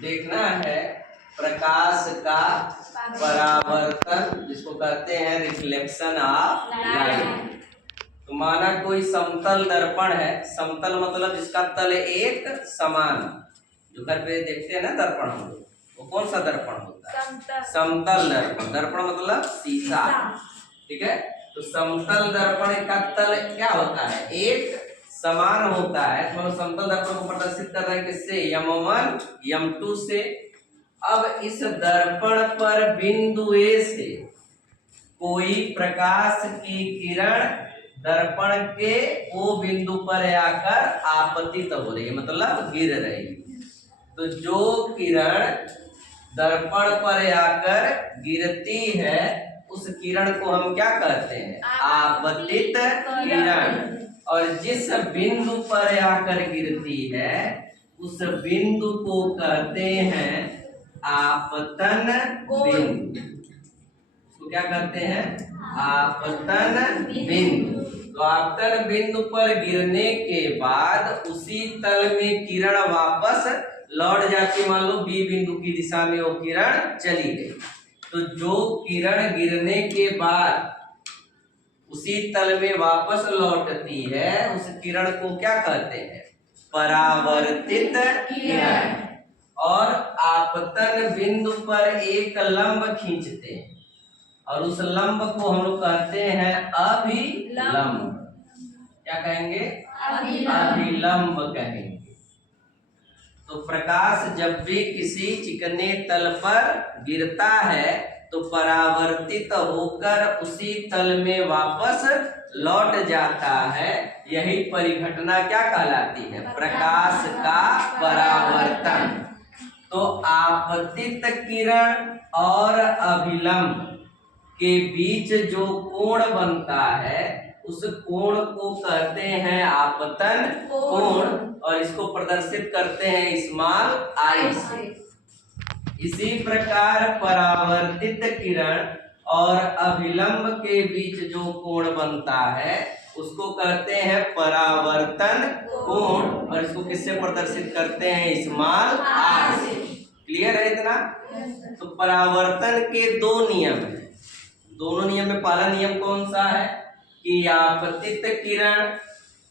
देखना है प्रकाश का परावर्तन, जिसको कहते हैं रिफ्लेक्शन ऑफ लाइट। तो माना कोई समतल दर्पण है, समतल मतलब जिसका तल एक समान, जो घर पे देखते हैं ना दर्पण हम लोग, वो कौन सा दर्पण होता है? समतल दर्पण। दर्पण मतलब शीशा, ठीक है। तो समतल दर्पण का तल क्या होता है? एक समान होता है। तो हम समतल दर्पण को प्रदर्शित कर रहे हैं किससे? M1 M2 से। अब इस दर्पण पर बिंदु A से कोई प्रकाश की किरण दर्पण के O बिंदु पर आकर आपतित हो रही है, मतलब गिर रही है। तो जो किरण दर्पण पर आकर गिरती है, उस किरण को हम क्या कहते हैं? आपतित किरण। और जिस बिंदु पर आकर गिरती है, उस बिंदु को कहते हैं आपतन बिंदु। तो क्या कहते हैं? आपतन बिंदु। तो आपतन बिंदु पर गिरने के बाद उसी तल में किरण वापस लौट जाती। मान लो B बिंदु की दिशा में वो किरण चली गई। तो जो किरण गिरने के बाद उसी तल में वापस लौटती है, उस किरण को क्या कहते हैं? परावर्तित किरण। और आपतन बिंदु पर एक लंब खींचते हैं, और उस लंब को हम लोग कहते हैं अभिलंब। क्या कहेंगे? अभिलंब कहेंगे। तो प्रकाश जब भी किसी चिकने तल पर गिरता है, तो परावर्तित होकर उसी तल में वापस लौट जाता है। यही परिघटना क्या कहलाती है? प्रकाश का परावर्तन। तो आपतित किरण और अभिलंब के बीच जो कोण बनता है, उस कोण को कहते हैं आपतन कोण, और इसको प्रदर्शित करते हैं स्मॉल आई से। इसी प्रकार परावर्तित किरण और अभिलंब के बीच जो कोण बनता है, उसको कहते हैं परावर्तन कोण, और इसको किससे प्रदर्शित करते हैं? स्मॉल आर से। क्लियर है इतना? तो परावर्तन के दो नियम हैं। दोनों नियम में पहला नियम कौन सा है? कि आपतित किरण,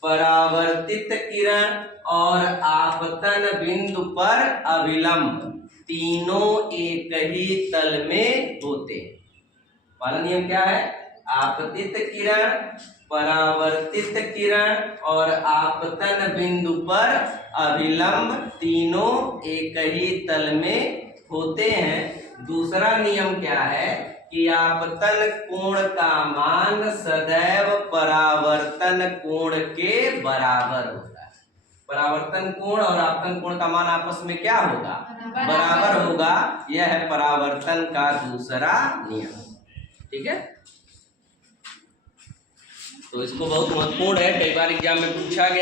परावर्तित किरण और आपतन बिंदु पर अभिलंब तीनों एक ही तल में होते हैं। पहला नियम क्या है? आपतित किरण, परावर्तित किरण और आपतन बिंदु पर अभिलंब तीनों एक ही तल में होते हैं। दूसरा नियम क्या है? कि आपतन कोण का मान सदैव परावर्तन कोण के बराबर होगा। परावर्तन कोण और आपतन कोण का मान आपस में क्या होगा? बराबर होगा। यह है परावर्तन का दूसरा नियम। ठीक है, तो इसको बहुत महत्वपूर्ण है, कई बार एग्जाम में पूछा गया।